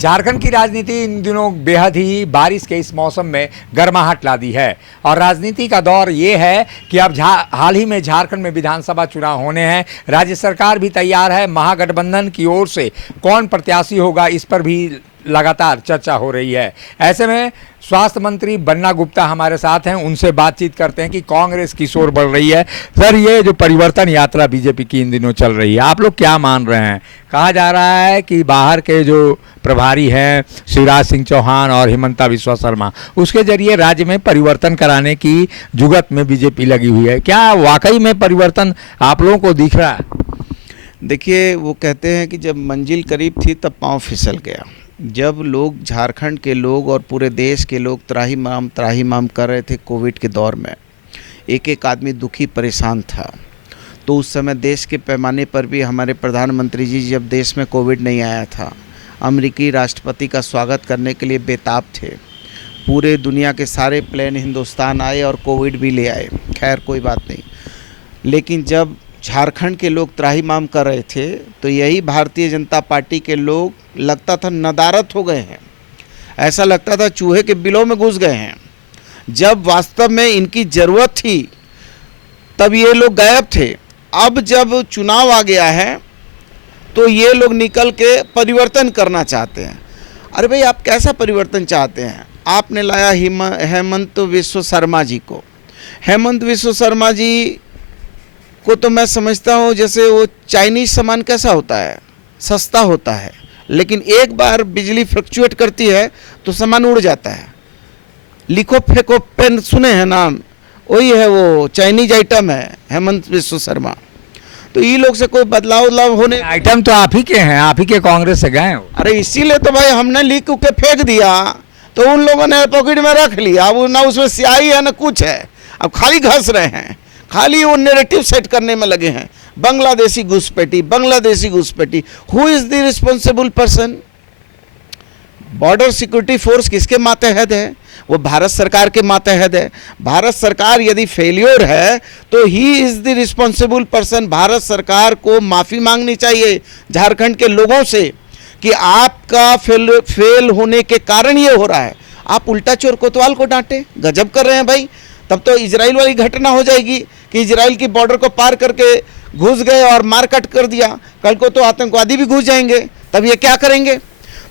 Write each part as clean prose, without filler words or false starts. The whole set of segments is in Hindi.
झारखंड की राजनीति इन दिनों बेहद ही बारिश के इस मौसम में गर्माहट ला दी है और राजनीति का दौर ये है कि अब हाल ही में झारखंड में विधानसभा चुनाव होने हैं। राज्य सरकार भी तैयार है। महागठबंधन की ओर से कौन प्रत्याशी होगा इस पर भी लगातार चर्चा हो रही है। ऐसे में स्वास्थ्य मंत्री बन्ना गुप्ता हमारे साथ हैं, उनसे बातचीत करते हैं कि कांग्रेस की शोर बढ़ रही है। सर, ये जो परिवर्तन यात्रा बीजेपी की इन दिनों चल रही है, आप लोग क्या मान रहे हैं? कहा जा रहा है कि बाहर के जो प्रभारी हैं शिवराज सिंह चौहान और हिमंता बिस्वा शर्मा, उसके जरिए राज्य में परिवर्तन कराने की जुगत में बीजेपी लगी हुई है। क्या वाकई में परिवर्तन आप लोगों को दिख रहा है? देखिए, वो कहते हैं कि जब मंजिल करीब थी तब पाँव फिसल गया। जब लोग, झारखंड के लोग और पूरे देश के लोग त्राहिमाम कर रहे थे कोविड के दौर में, एक एक आदमी दुखी परेशान था, तो उस समय देश के पैमाने पर भी हमारे प्रधानमंत्री जी जब देश में कोविड नहीं आया था, अमेरिकी राष्ट्रपति का स्वागत करने के लिए बेताब थे। पूरे दुनिया के सारे प्लेन हिंदुस्तान आए और कोविड भी ले आए। खैर, कोई बात नहीं। लेकिन जब झारखंड के लोग त्राहिमाम कर रहे थे तो यही भारतीय जनता पार्टी के लोग, लगता था नदारत हो गए हैं, ऐसा लगता था चूहे के बिलों में घुस गए हैं। जब वास्तव में इनकी ज़रूरत थी तब ये लोग गायब थे। अब जब चुनाव आ गया है तो ये लोग निकल के परिवर्तन करना चाहते हैं। अरे भाई, आप कैसा परिवर्तन चाहते हैं? आपने लाया हेमंत बिस्वा शर्मा जी को। हेमंत बिस्वा शर्मा जी को तो मैं समझता हूँ जैसे वो चाइनीज़ सामान कैसा होता है, सस्ता होता है, लेकिन एक बार बिजली फ्लक्चुएट करती है तो सामान उड़ जाता है। लिखो फेंको पेन, सुने हैं नाम? वही है, वो चाइनीज आइटम है हेमंत बिस्वा शर्मा। तो ये लोग से कोई बदलाव होने, आइटम तो आप ही के हैं, आप ही के कांग्रेस से गए। अरे इसीलिए तो भाई हमने लिख के फेंक दिया, तो उन लोगों ने पॉकेट में रख लिया। अब ना उसमें स्याही है ना कुछ है, अब खाली घस रहे हैं, खाली वो नैरेटिव सेट करने में लगे हैं। बांग्लादेशी घुसपैठी, बांग्लादेशी घुसपैठी। Who is the responsible person? Border security force किसके मातहत है? वो भारत सरकार के मातहत है। भारत सरकार यदि फेलियर है तो he is the responsible person. Bharat सरकार को माफ़ी मांगनी चाहिए झारखंड के लोगों से कि आपका फेल होने के कारण ये हो रहा है। आप उल्टा चोर कोतवाल को डांटे, गजब कर रहे हैं भाई। तब तो इजराइल वाली घटना हो जाएगी कि इजराइल की बॉर्डर को पार करके घुस गए और मारकाट कर दिया। कल को तो आतंकवादी भी घुस जाएंगे, तब ये क्या करेंगे?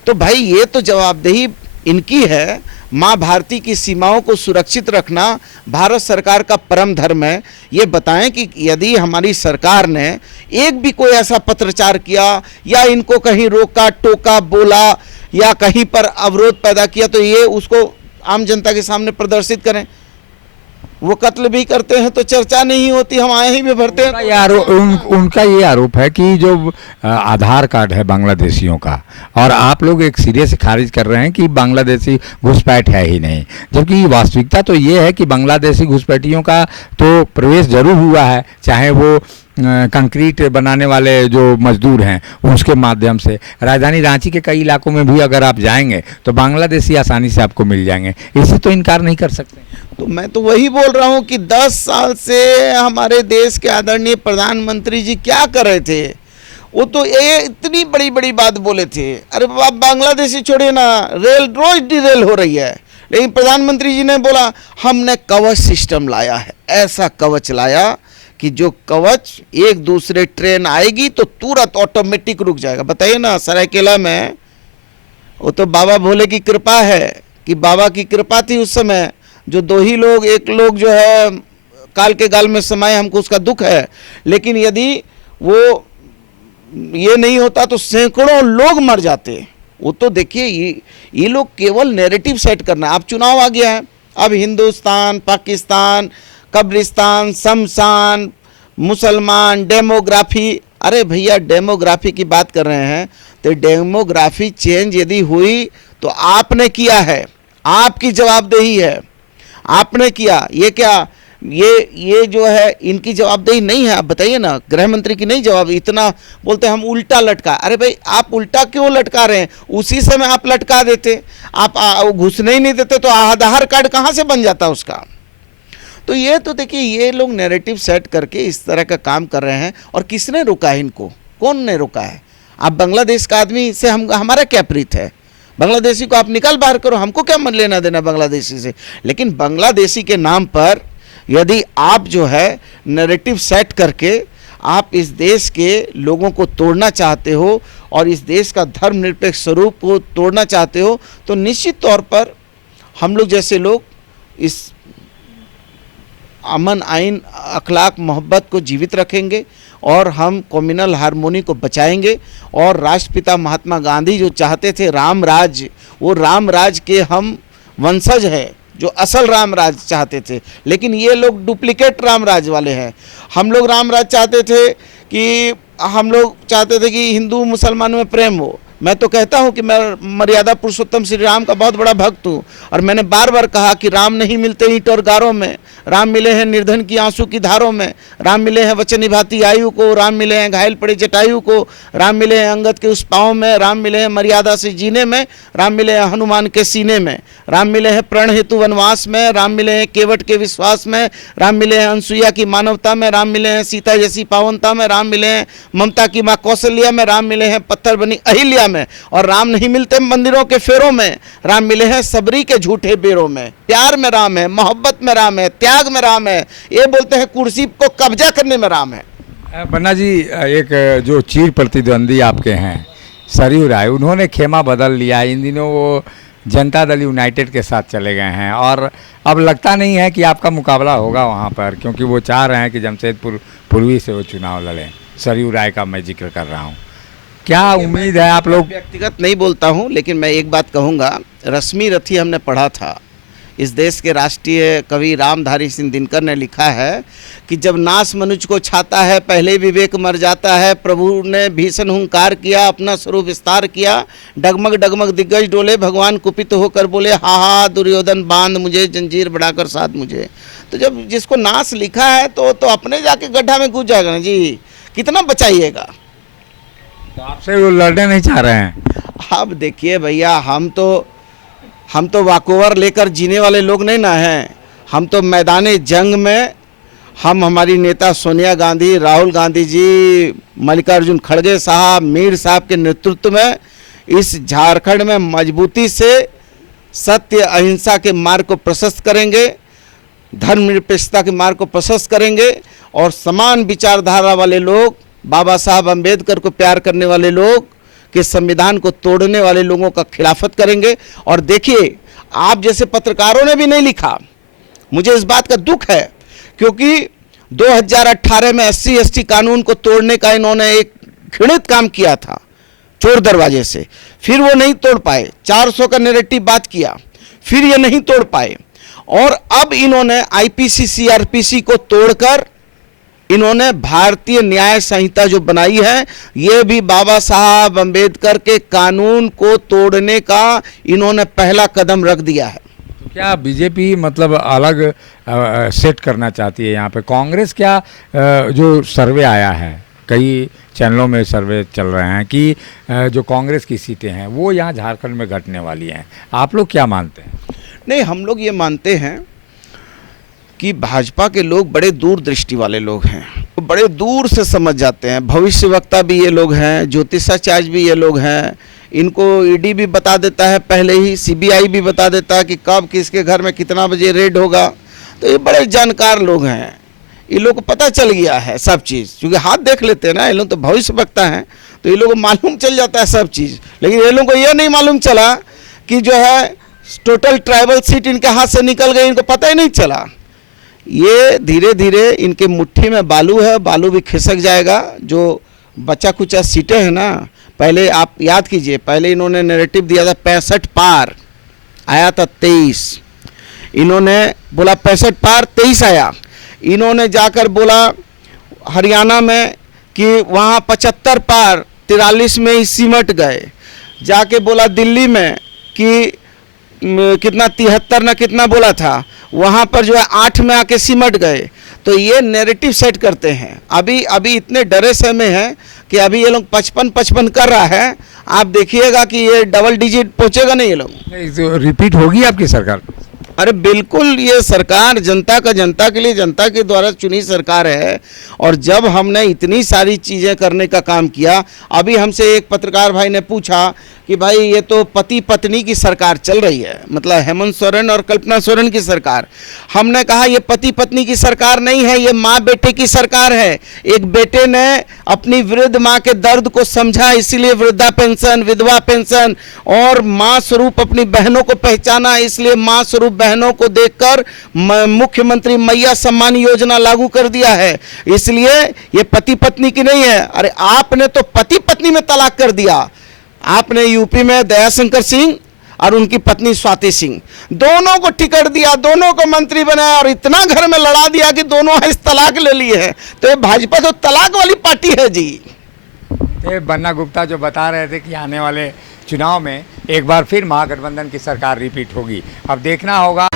तो भाई ये तो जवाबदेही इनकी है। माँ भारती की सीमाओं को सुरक्षित रखना भारत सरकार का परम धर्म है। ये बताएं कि यदि हमारी सरकार ने एक भी कोई ऐसा पत्रचार किया या इनको कहीं रोका टोका बोला या कहीं पर अवरोध पैदा किया तो ये उसको आम जनता के सामने प्रदर्शित करें। वो कत्ल भी करते हैं तो चर्चा नहीं होती, हम आए ही में भरते हैं। उनका ये आरोप है कि जो आधार कार्ड है बांग्लादेशियों का, और आप लोग एक सिरे से खारिज कर रहे हैं कि बांग्लादेशी घुसपैठ है ही नहीं, जबकि वास्तविकता तो ये है कि बांग्लादेशी घुसपैठियों का तो प्रवेश जरूर हुआ है, चाहे वो कंक्रीट बनाने वाले जो मजदूर हैं उसके माध्यम से। राजधानी रांची के कई इलाकों में भी अगर आप जाएंगे तो बांग्लादेशी आसानी से आपको मिल जाएंगे, इससे तो इनकार नहीं कर सकते। तो मैं तो वही बोल रहा हूँ कि 10 साल से हमारे देश के आदरणीय प्रधानमंत्री जी क्या कर रहे थे? वो तो ये इतनी बड़ी बड़ी बात बोले थे। अरे बांग्लादेशी छोड़िए ना, रेल रोज डिरेल हो रही है, लेकिन प्रधानमंत्री जी ने बोला हमने कवच सिस्टम लाया है। ऐसा कवच लाया कि जो कवच एक दूसरे ट्रेन आएगी तो तुरंत ऑटोमेटिक रुक जाएगा। बताइए ना, सरायकेला में वो तो बाबा भोले की कृपा है कि बाबा की कृपा थी उस समय। जो दो ही लोग, एक लोग जो है काल के गाल में समाये, हमको उसका दुख है, लेकिन यदि वो ये नहीं होता तो सैकड़ों लोग मर जाते। वो तो देखिए, ये लोग केवल नैरेटिव सेट करना। अब चुनाव आ गया है, अब हिंदुस्तान, पाकिस्तान, कब्रिस्तान, शमशान, मुसलमान, डेमोग्राफी। अरे भैया, डेमोग्राफी की बात कर रहे हैं तो डेमोग्राफी चेंज यदि हुई तो आपने किया है, आपकी जवाबदेही है, आपने किया। ये क्या, ये जो है इनकी जवाबदेही नहीं है? आप बताइए ना, गृह मंत्री की नहीं जवाब। इतना बोलते हैं हम उल्टा लटका। अरे भाई, आप उल्टा क्यों लटका रहे हैं? उसी समय आप लटका देते, आप घुसने ही नहीं देते तो आधार कार्ड कहाँ से बन जाता उसका? तो ये तो देखिए, ये लोग नैरेटिव सेट करके इस तरह का काम कर रहे हैं। और किसने रोका है इनको? कौन ने रोका है? आप बांग्लादेश का आदमी से हमारा क्या प्रीत है? बांग्लादेशी को आप निकाल बाहर करो, हमको क्या मन लेना देना बांग्लादेशी से। लेकिन बांग्लादेशी के नाम पर यदि आप जो है नैरेटिव सेट करके आप इस देश के लोगों को तोड़ना चाहते हो और इस देश का धर्मनिरपेक्ष स्वरूप को तोड़ना चाहते हो, तो निश्चित तौर पर हम लोग जैसे लोग इस अमन आइन अखलाक मोहब्बत को जीवित रखेंगे और हम कम्युनल हार्मोनी को बचाएंगे। और राष्ट्रपिता महात्मा गांधी जो चाहते थे राम राज, वो राम राज के हम वंशज हैं, जो असल राम राज चाहते थे। लेकिन ये लोग डुप्लीकेट राम राज वाले हैं। हम लोग राम राज चाहते थे कि हम लोग चाहते थे कि हिंदू मुसलमानों में प्रेम हो। मैं तो कहता हूं कि मैं मर्यादा पुरुषोत्तम श्री राम का बहुत बड़ा भक्त हूं, और मैंने बार बार कहा कि राम नहीं मिलते ईंट और गारों में, राम मिले हैं निर्धन की आंसू की धारों में, राम मिले हैं वचन निभाती आयु को, राम मिले हैं घायल पड़े जटायु को, राम मिले हैं अंगद के उस पाँव में, राम मिले हैं मर्यादा से जीने में, राम मिले हैं हनुमान के सीने में, राम मिले हैं प्रण हेतु वनवास में, राम मिले हैं केवट के विश्वास में, राम मिले हैं अनसुईया की मानवता में, राम मिले हैं सीता जैसी पावनता में, राम मिले हैं ममता की माँ कौशल्या में, राम मिले हैं पत्थर बनी अहिल्या में। और राम नहीं मिलते मंदिरों के फेरों में, राम मिले हैं सबरी के झूठे बेरों में। प्यार में राम है, मोहब्बत में राम है, त्याग में राम है, ये बोलते हैं कुर्सी को कब्जा करने में राम है। बन्ना जी, एक जो चीर प्रतिद्वंदी आपके हैं सरयू राय, उन्होंने खेमा बदल लिया। इन दिनों वो जनता दल यूनाइटेड के साथ चले गए हैं और अब लगता नहीं है कि आपका मुकाबला होगा वहाँ पर, क्योंकि वो चाह रहे हैं कि जमशेदपुर पूर्वी से वो चुनाव लड़ें। सरयू राय का मैं जिक्र कर रहा हूँ, क्या उम्मीद है आप लोग? व्यक्तिगत नहीं बोलता हूं, लेकिन मैं एक बात कहूंगा। रश्मि रथी हमने पढ़ा था, इस देश के राष्ट्रीय कवि रामधारी सिंह दिनकर ने लिखा है कि जब नाश मनुष्य को छाता है पहले विवेक मर जाता है, प्रभु ने भीषण हुंकार किया अपना स्वरूप विस्तार किया, डगमग डगमग दिग्गज डोले, भगवान कुपित होकर बोले हा हा दुर्योधन बांध मुझे जंजीर बढ़ाकर साध मुझे। तो जब जिसको नाश लिखा है तो अपने जाके गड्ढा में घुस जाएगा ना जी, कितना बचाइएगा। तो आपसे वो लड़ने नहीं चाह रहे हैं? अब देखिए भैया, हम तो वाकोवर लेकर जीने वाले लोग नहीं ना हैं। हम तो मैदान जंग में हम हमारी नेता सोनिया गांधी, राहुल गांधी जी, मल्लिकार्जुन खड़गे साहब, मीर साहब के नेतृत्व में इस झारखंड में मजबूती से सत्य अहिंसा के मार्ग को प्रशस्त करेंगे, धर्मनिरपेक्षता के मार्ग को प्रशस्त करेंगे और समान विचारधारा वाले लोग, बाबा साहब अम्बेडकर को प्यार करने वाले लोग के संविधान को तोड़ने वाले लोगों का खिलाफत करेंगे। और देखिए, आप जैसे पत्रकारों ने भी नहीं लिखा, मुझे इस बात का दुख है, क्योंकि 2018 में SC/ST कानून को तोड़ने का इन्होंने एक घृणित काम किया था चोर दरवाजे से, फिर वो नहीं तोड़ पाए। 400 का नैरेटिव बात किया, फिर ये नहीं तोड़ पाए, और अब इन्होंने IPC CRPC को तोड़कर इन्होंने भारतीय न्याय संहिता जो बनाई है, ये भी बाबा साहब अम्बेडकर के कानून को तोड़ने का इन्होंने पहला कदम रख दिया है। तो क्या बीजेपी मतलब अलग सेट करना चाहती है यहाँ पे? कांग्रेस क्या जो सर्वे आया है, कई चैनलों में सर्वे चल रहे हैं कि जो कांग्रेस की सीटें हैं वो यहाँ झारखंड में घटने वाली हैं, आप लोग क्या मानते हैं? नहीं, हम लोग ये मानते हैं कि भाजपा के लोग बड़े दूरदृष्टि वाले लोग हैं, वो बड़े दूर से समझ जाते हैं। भविष्यवक्ता भी ये लोग हैं, ज्योतिषाचार्य भी ये लोग हैं, इनको ईडी भी बता देता है पहले ही, CBI भी बता देता है कि कब किसके घर में कितना बजे रेड होगा। तो ये बड़े जानकार लोग हैं, ये लोग को पता चल गया है सब चीज़, क्योंकि हाथ देख लेते हैं ना, ये लोग तो भविष्यवक्ता हैं, तो ये लोग को मालूम चल जाता है सब चीज़। लेकिन ये लोग को यह नहीं मालूम चला कि जो है टोटल ट्राइबल सीट इनके हाथ से निकल गई, इनको पता ही नहीं चला। ये धीरे धीरे इनके मुट्ठी में बालू है, बालू भी खिसक जाएगा। जो बचा कुचा सीटें हैं ना, पहले आप याद कीजिए, पहले इन्होंने नैरेटिव दिया था 65 पार, आया था 23, इन्होंने बोला 65 पार 23 आया। इन्होंने जाकर बोला हरियाणा में कि वहाँ 75 पार 43 में ही सिमट गए, जाके बोला दिल्ली में कि कितना 73 ना कितना बोला था, वहाँ पर जो है 8 में आके सिमट गए। तो ये नैरेटिव सेट करते हैं। अभी इतने डरे समय हैं कि अभी ये लोग 55 कर रहा है, आप देखिएगा कि ये डबल डिजिट पहुँचेगा नहीं ये लोग। तो रिपीट होगी आपकी सरकार? अरे बिल्कुल, ये सरकार जनता का, जनता के लिए, जनता के द्वारा चुनी सरकार है। और जब हमने इतनी सारी चीज़ें करने का काम किया, अभी हमसे एक पत्रकार भाई ने पूछा कि भाई ये तो पति पत्नी की सरकार चल रही है, मतलब हेमंत सोरेन और कल्पना सोरेन की सरकार। हमने कहा ये पति पत्नी की सरकार नहीं है, ये माँ बेटे की सरकार है। एक बेटे ने अपनी वृद्ध माँ के दर्द को समझा, इसीलिए वृद्धा पेंशन, विधवा पेंशन, और माँ स्वरूप अपनी बहनों को पहचाना, इसलिए माँ स्वरूप बहनों को देखकर मुख्यमंत्री मैया सम्मान योजना लागू कर दिया है। इसलिए ये पति पत्नी की नहीं है। अरे आपने तो पति पत्नी में तलाक कर दिया। आपने यूपी में दयाशंकर सिंह और उनकी पत्नी स्वाति सिंह, दोनों को टिकट दिया, दोनों को मंत्री बनाया और इतना घर में लड़ा दिया कि दोनों इस तलाक ले लिए हैं। तो ये भाजपा तो तलाक वाली पार्टी है जी। ये बन्ना गुप्ता जो बता रहे थे कि आने वाले चुनाव में एक बार फिर महागठबंधन की सरकार रिपीट होगी। अब देखना होगा।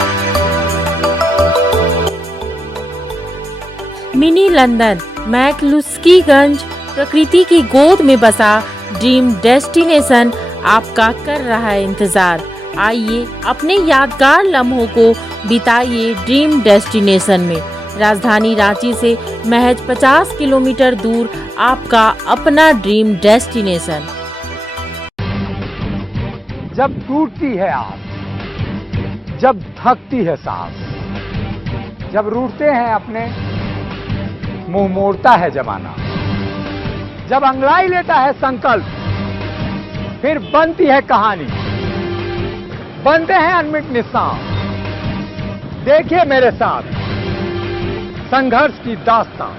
मिनी लंदन, मैक्लुस्कीगंज, प्रकृति की गोद में बसा ड्रीम डेस्टिनेशन आपका कर रहा है इंतजार। आइए अपने यादगार लम्हों को बिताइए ड्रीम डेस्टिनेशन में। राजधानी रांची से महज 50 किलोमीटर दूर आपका अपना ड्रीम डेस्टिनेशन। जब टूटती है आस, जब थकती है सांस, जब रूठते हैं अपने, मुंह मोड़ता है जमाना, जब अंगड़ाई लेता है संकल्प, फिर बनती है कहानी, बनते हैं अनमिट निशान। देखिए मेरे साथ संघर्ष की दास्तान।